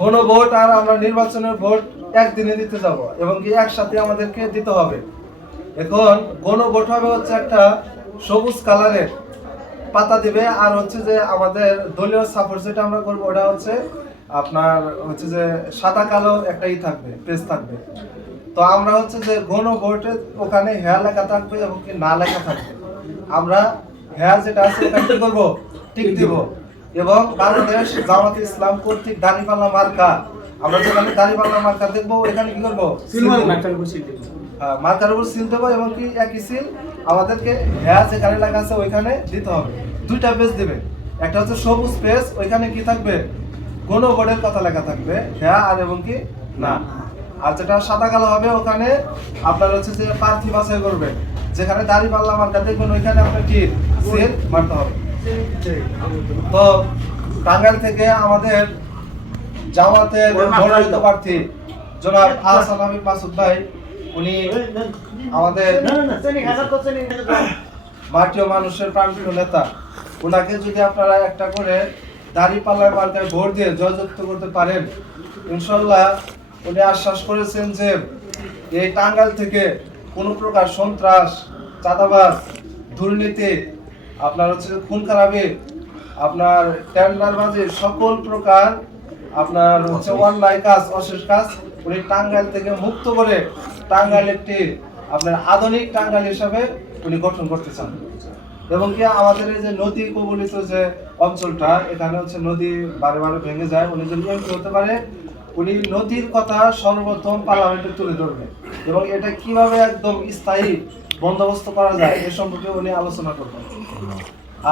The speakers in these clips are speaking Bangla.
গণভোট আর আমরা নির্বাচনের ভোট একদিনে দিতে যাব এবং কি একসাথে আমাদেরকে দিতে হবে। এখন গণভোট হবে হচ্ছে একটা সবুজ কালারের পাতা দিবে, আর হচ্ছে যে আমাদের দলীয় সাপোর্ট যেটা আমরা করবো ওটা হচ্ছে আপনার হচ্ছে যে সাদা কালো একটা থাকবে, পেজ থাকবে। তো আমরা হচ্ছে যে গণভোটে ওখানে হ্যাঁ লেখা থাকবে এবং কি না লেখা থাকবে। আমরা হ্যাঁ যেটা আছে ওখানে কি করবো, টিক দিব। এবং বাংলাদেশ জামাত ইসলাম কর্তৃক দাঁড়িপাল্লা মার্কা, আমরা যেখানে দাঁড়িপাল্লা মার্কা দেখবো এখানে কি করবো, মার্কার উপর সিল দেবো এবং কি একই সিল আমাদেরকে হ্যাঁ যেখানে লেখা আছে ওইখানে দিতে হবে। দুইটা পেজ দিবে, একটা হচ্ছে সবুজ পেজ, ওইখানে কি থাকবে, গণভোটের কথা লেখা থাকবে হ্যাঁ আর এবং কি না। আর যেটা সাদা কালো হবে ওখানে আপনার হচ্ছে যে প্রার্থী বাছাই করবে, যেখানে দাঁড়িপাল্লা মার্কা দেখবেন ওইখানে আপনার কি সিল মারতে হবে। তো টাঙ্গাইল থেকে আমাদের জামাতের মনোনীত প্রার্থী জনাব আহসান হাবিব মাসুদ ভাই, উনি আমাদের মাটিও মানুষের প্রাণপ্রিয় নেতা। ওনাকে যদি আপনারা একটা করে দাঁড়িপাল্লা মার্কায় ভোট দিয়ে জয়যুক্ত করতে পারেন, ইনশাল্লাহ উনি আশ্বাস করেছেন যে এই টাঙ্গাইল থেকে কোনো প্রকার সন্ত্রাস, চাঁদাবাজ, দুর্নীতি, আপনার হচ্ছে খুন খারাপি, আপনার টেন্ডারবাজি, সকল প্রকার আপনার হচ্ছে অন্যায় কাজ, অশেষ কাজ উনি টাঙ্গাইল থেকে মুক্ত করে টাঙ্গাইল একটি আপনার আধুনিক টাঙ্গাইল হিসাবে উনি গঠন করতে চান। এবং কি আমাদের এই যে নদী কবলিত যে অঞ্চলটা, এখানে হচ্ছে নদী বারে বারে ভেঙে যায়, উনি যদি এমপি হতে পারে উনি নদীর কথা সর্বপ্রথম পার্লামেন্টে তুলে ধরবে এবং এটা কিভাবে একদম স্থায়ী বন্দোবস্ত করা যায় এ সম্পর্কে উনি আলোচনা করবেন।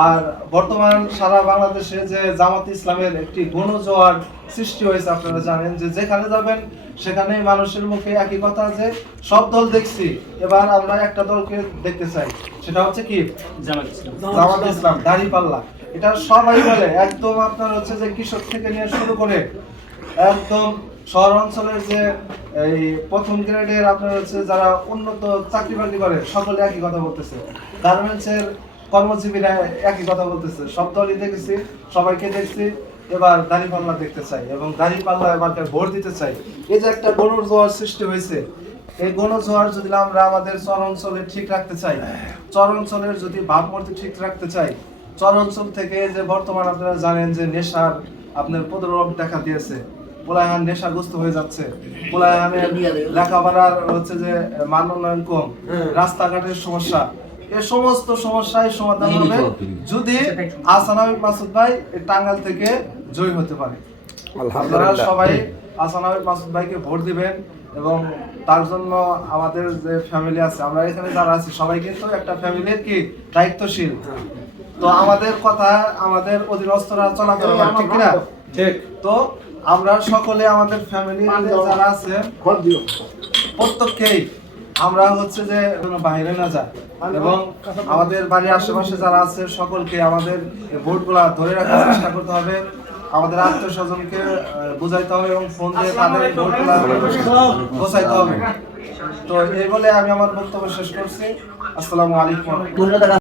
আর বর্তমান সারা বাংলাদেশে যে জামাত ইসলামের একটি গণজোয়ার সৃষ্টি হয়েছে, আপনারা জানেন যে যেখানে যাবেন সেখানে মানুষের মুখে একই কথা যে সব দল দেখছি, এবার আমরা একটা দলকে দেখতে চাই, সেটা হচ্ছে কি জামাত ইসলাম, দাঁড়িপাল্লা। এটা সবাই বলে, একদম আপনার হচ্ছে যে কৃষক থেকে নিয়ে শুরু করে একদম শহর অঞ্চলের যে এই প্রথম গ্রেডের আপনার হচ্ছে যারা উন্নত চাকরি বাকরি করে সকলে একই কথা বলতেছে, গার্মেন্টসের কর্মজীবীরা একই কথা বলতেছে, সব দলই দেখেছি, সবাইকে দেখছি, এবার দাঁড়িপাল্লা দেখতে চাই এবং দাঁড়িপাল্লা এবারকে ভোট দিতে চাই। এই যে একটা গণজোয়ার সৃষ্টি হয়েছে, এই গণজোয়ার যদি আমরা আমাদের চর অঞ্চলে ঠিক রাখতে চাই, চর অঞ্চলের যদি ভাবমূর্তি ঠিক রাখতে চাই, চর অঞ্চল থেকে যে বর্তমান আপনারা জানেন যে নেশার আপনার প্রদর্শন দেখা দিয়েছে, পোলাহান নেশাগ্রস্ত হয়ে যাচ্ছে, পোলাহানের লেখাপড়ার হচ্ছে যে মান উন্নয়ন কম, রাস্তাঘাটের সমস্যা, এই সমস্ত সমস্যায় সমাধান হবে যদি আহসান হাবিব মাসুদ ভাই টাঙ্গাইল থেকে জয়ী হতে পারে। আপনারা সবাই আহসান হাবিব মাসুদ ভাইকে ভোট দিবেন এবং তার জন্য আমাদের যে ফ্যামিলি আছে, আমরা এখানে যারা আছি সবাই কিন্তু একটা ফ্যামিলির কি দায়িত্বশীল। তো আমাদের কথা আমাদের অধীনস্থরা চলাফেরা করে, ঠিক না? ঠিক। তো আমরা সকলে আমাদের ফ্যামিলি যারা আছে প্রত্যেককেই আমরা হচ্ছে যে বাইরে না যায় এবং আমাদের বাড়ির আশেপাশে যারা আছে সকলকে আমাদের ভোটগুলা ধরে রাখার চেষ্টা করতে হবে, আমাদের আত্মীয় স্বজনকে বুঝাইতে হবে এবং ফোন দিয়ে তাদের ভোটগুলা পৌঁছাইতে হবে। তো এই বলে আমি আমার বক্তব্য শেষ করছি। আসসালামু আলাইকুম।